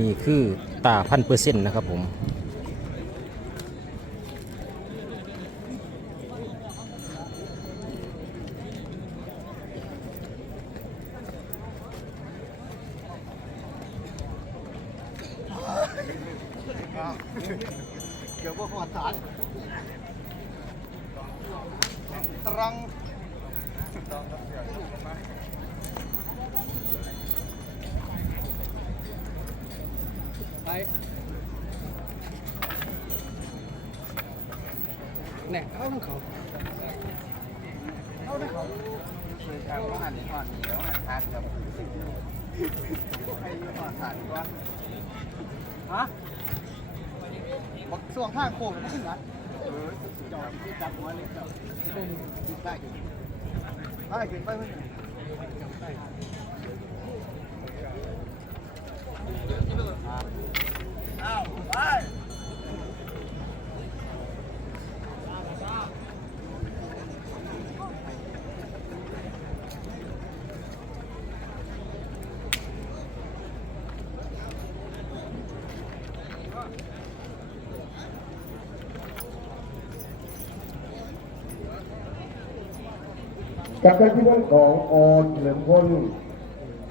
นี่คือตาพันเปอร์เซ็นต์นะครับผมเกี่ยวกับประวัติศาสตร์ตรัง ไปแหน่ยเอาของเขาคือทางว่าหันอ่อนเหนียวหันทัดกับใครอยู่อ่อนหันวะฮะบักส่วงข้างโค้งไมันขึ้นนะเออจอดที่จับหัวเล็กจอดได้ขึ้นได้ขึ้นไปเพื่อน อ้าวไปกับการที่นั่นของอเฉลิมพล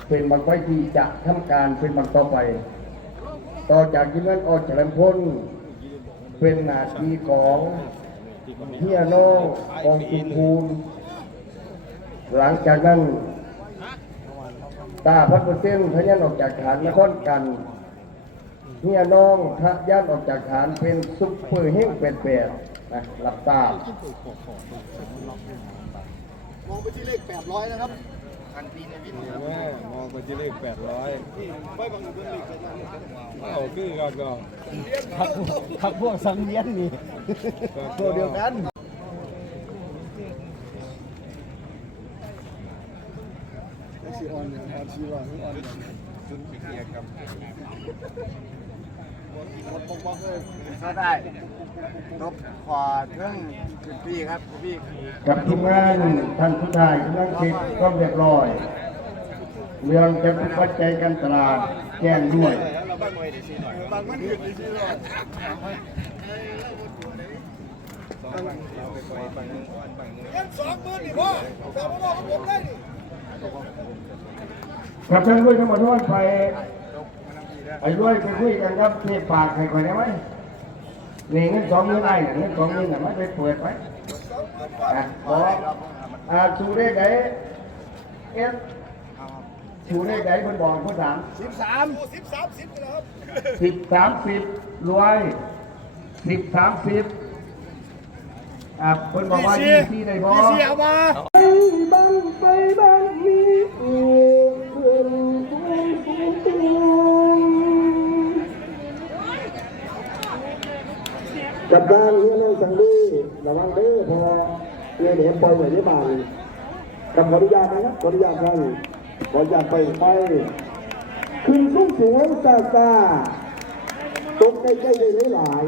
เป็นบังไฟที่จะทำการเป็นบังต่อไป ต่อจากที่นั่นอเฉลิมพลเป็นหน้าที่ของเฮียโน้ององสุภูนหลังจากนั้นตาพัดเปอร์เซ็นต์ทะยันออกจากฐานนครกันเฮียน้องทะยันออกจากฐานเป็นซุปเปอร์เฮงเป็นแปดนะรับทรามองไปที่เลข800นะครับทันทีในวินครับ แม่มองไปที่เลขแปดร้อยไปบังเอิญเป็นเลข800เอาคือก่อนก็พักพักพวกสังเวียนนี่ตัวเดียวกันสีอ่อนเนี่ยอ่อนสีอ่อนอ่อนสุดเกียร์ครับหมดป กปอกเลยก็ได้ลบขอเรื่องคุณพี่ครับคุณพี่กับทีมงานท่านผู้ชายกำลังเช็คความเรียบร้อย เรื่องจะเป็นปัจจัยการตลาดแจ้งด้วยบางมันหยุดดีสิหรอสองฝั่งเดียวไปไปฝั่งนึงอ่อนฝั่งนึงสองหมื่นนี่พ่อสองพ่อของผมได้ดิกับท่านด้วยทั้งหมดทุกคนไป ไอ้ด้วยไปคุยกันครับเทปากให้ก่อนได้ไหมนี่เงินสองหมื่นไอ้เงินสองหมื่นน่ะไม่ไปเปิดไหมอะขออ่าชูเลขไหนเอฟชูเลขไหนคนบอกคนถามสิบสามสิบสามสิบเลยครับสิบสามสิบรวยสิบสามสิบอะคนบอกว่ายี่สี่ได้บ่พี่เสียมาบังไฟบังมีอู่เอื้อนฟูงฟูงฟูง กับด้านเฮียน้องสังดีระวังเด้อพอเฮียเดี๋ยวปล่อยไว้ที่บ้านกับขออนุญาตนะครับขออนุญาตกันขออนุญาตไปไปขึ้นสูงสูงซาซาตกใกล้ๆได้หลาย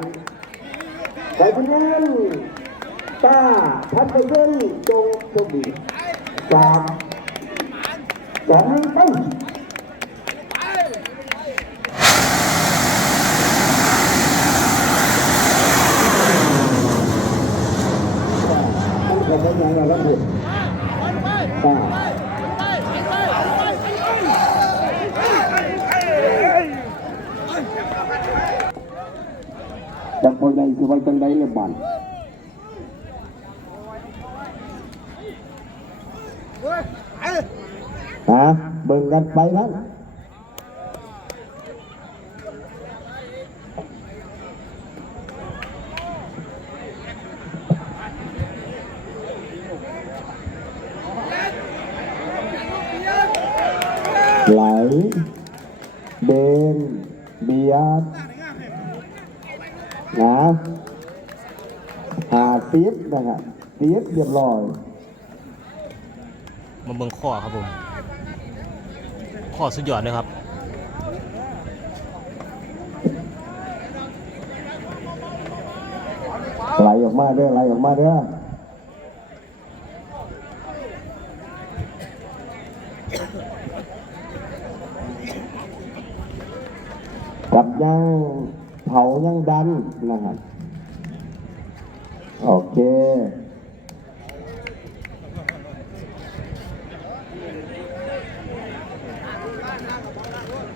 ๆขอพนันตาพัดไปเส้นจงโชคดีสามสองหนึ่งไป ต้องขอบคุณอย่างไรครับคุณตาจังพอใหญ่คือไว้จังใดเลยบ้าน ฮะเบิ่งกันไปนั้นไหลเดินเบียดนะ หาซีฟนะครับซีฟเรียบร้อยมาเบิ่งข้อครับผม ข้อสุดยอดเลยครับไหลออกมาเด้อไหลออกมาเด้อกับยังเผายังดันนะครับ โอเค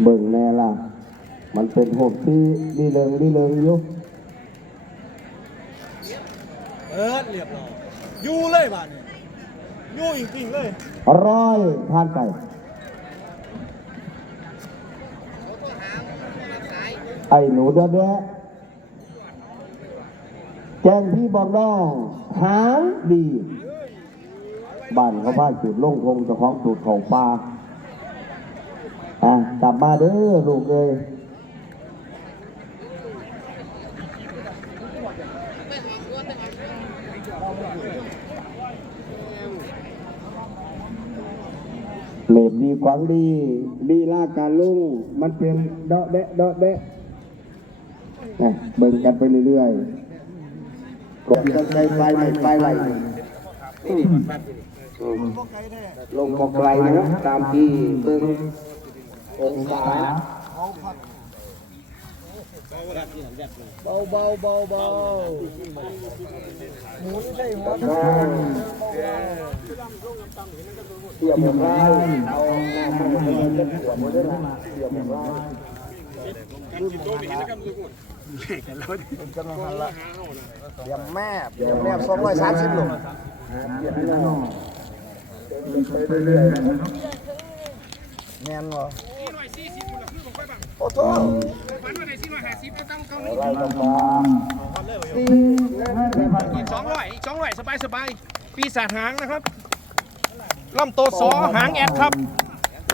เบิ่งแน่ล่ะ มันเป็นหกที่ดีเริงดีเริงอยู่เออเรียบร้อยอยู่เลยบ้านนี้อยู่จริงๆเลยร้อยผ่านไปไอ้หนูเด้อเด้อ แจ้งพี่บอกน้องหางดีบ้านเขาบ้านจุดลงคงเจะของจุดเขาปลาอะกลับมาเด้อลูกเอ้ยเหล็บดีขวางดีดีลากการลุงมันเป็นเดาะเดะเดาะเดะนะเบิ่งกันไปเรื่อยๆ กดตั้งใจไฟใหม่ไฟไหลลงบอกไกลนะครับตามที่เบิ่งองศาเบาเบาเบาเบาหมุนใช่หัวเกี่ยวกับไรเอาหน้าไปเลยจะปวดหมดเลย นะเกี่ยวกับไรเดี๋ยวแม่เดี๋ยวแม่สองร้อยสามสิบโลเกี่ยวกับไรไปเรื่อยๆนะครับแม่นบ่โอ้โหสองร้อยสองร้อยสบายสบายปีศาจหางนะครับลำโตสอหางแอดครับ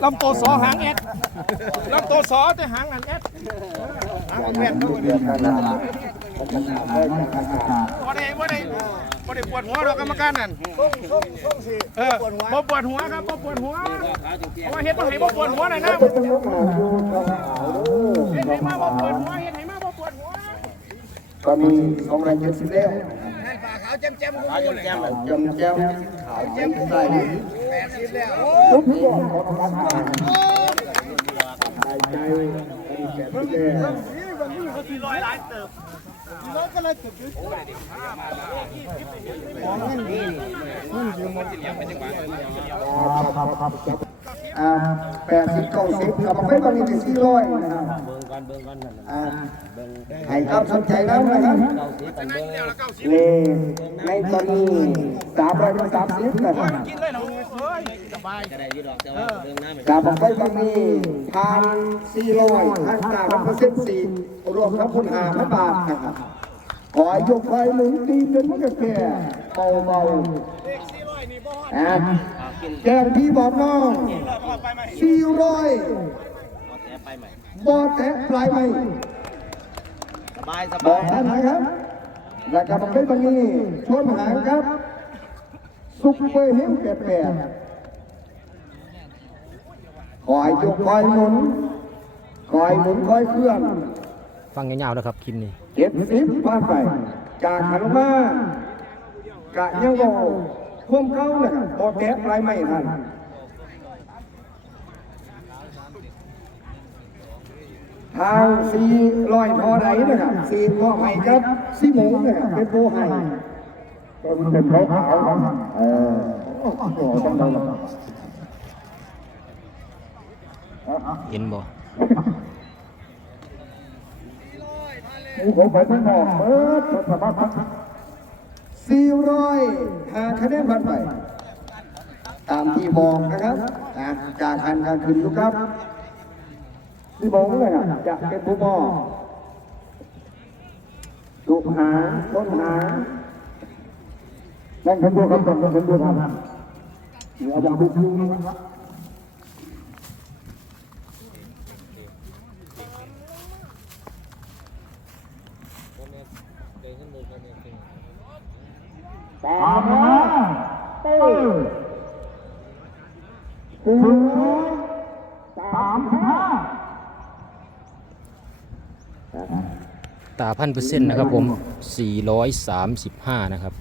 ลำโตสอหางแอดลำโตสอแต่หางอันแอดหางอันแอดเกี่ยวกับไรมันจะทำได้จากอากาศบ่ได้บ่ได้บ่ได้ปวดหัวหรอกกรรมการนั่นส่งส่งส่งสิเออบ่ปวดหัวครับบ่ปวดหัวเพราะว่าเฮ็ดมาให้บ่ปวดหัวหน่อยนะจะต้องมาดูกับเขาเด้เฮ็ดอให้มาบ่ปวดหัวเฮ็ดให้มาบ่ปวดหัวก็มีสองแรงเจ็ดสิบแล้วนั่นปลาขาวแจ่มแจ่มกูเอาจนแก้มเลยจำแจ้วขาวแจ้มใส่ แปดสิบแล้วทุกอย่างของการทำหายใจเป็นแก่น้องก็เลยจุดยึดของเงินดีเงินยืมหมดครับครับครับอ่าแปดสิบเก้าสิบกับไปบางทีเป็นสี่ร้อยนะครับ เบิ่งกันเบิ่งกันอ่าให้ครับสนใจแล้วนะครับนี่ในตอนนี้สามร้อยถึงสามสิบนะครับกินเลยเหรอเฮ้ยสบายการบอกไปบางนี้ทานสี่ร้อยทานกาเป็นเปอร์เซ็นต์สี่รวมทั้งคุณหาพันบาทนะครับขอให้ยกไฟหนุนตีเป็นมะกะแก่เบาเบาๆอะแจ้งพี่บอกน้องสี่ร้อย บอแตะปลายไม่สบายสบบาอยกท่านนะครับและการบอกไปบางนี้ชนหางครับ ซุปเปอร์เฮมแปดแปดคอยยกคอยหมุนคอยหมุนคอยเคลื่อนฟังยาวๆนะครับคลิปนี้เก็บสิบผ่านไป จากขันมากะยังโกคมเขาเนี่ยบอแกะไรไม่ทัน ทางสีลอยพอไหนนะครับสีพอไห้ครับสีหมูเนี่ยเป็นโบไห้เป็นเขาขาวเออโอ้โหต้องได้แล้วเห็นบ่ผมไปทั้งหมดเปิดสภาพสี่ร้อยหาคะแนนผ่านไป ตามที่บอกนะครับนะการคันการขึ้นทุกครับ ที่บอกเลยอะจะเป็นผู้มอบลูกหาต้นหานั่นเป็นตัวคำตอบเป็นตัวทำเดี๋ยวจะบุกลุงนะครับตามมาเต้สี่สามห้า ตาพันเปอร์เซ็นต์นะครับผม 435 นะครับ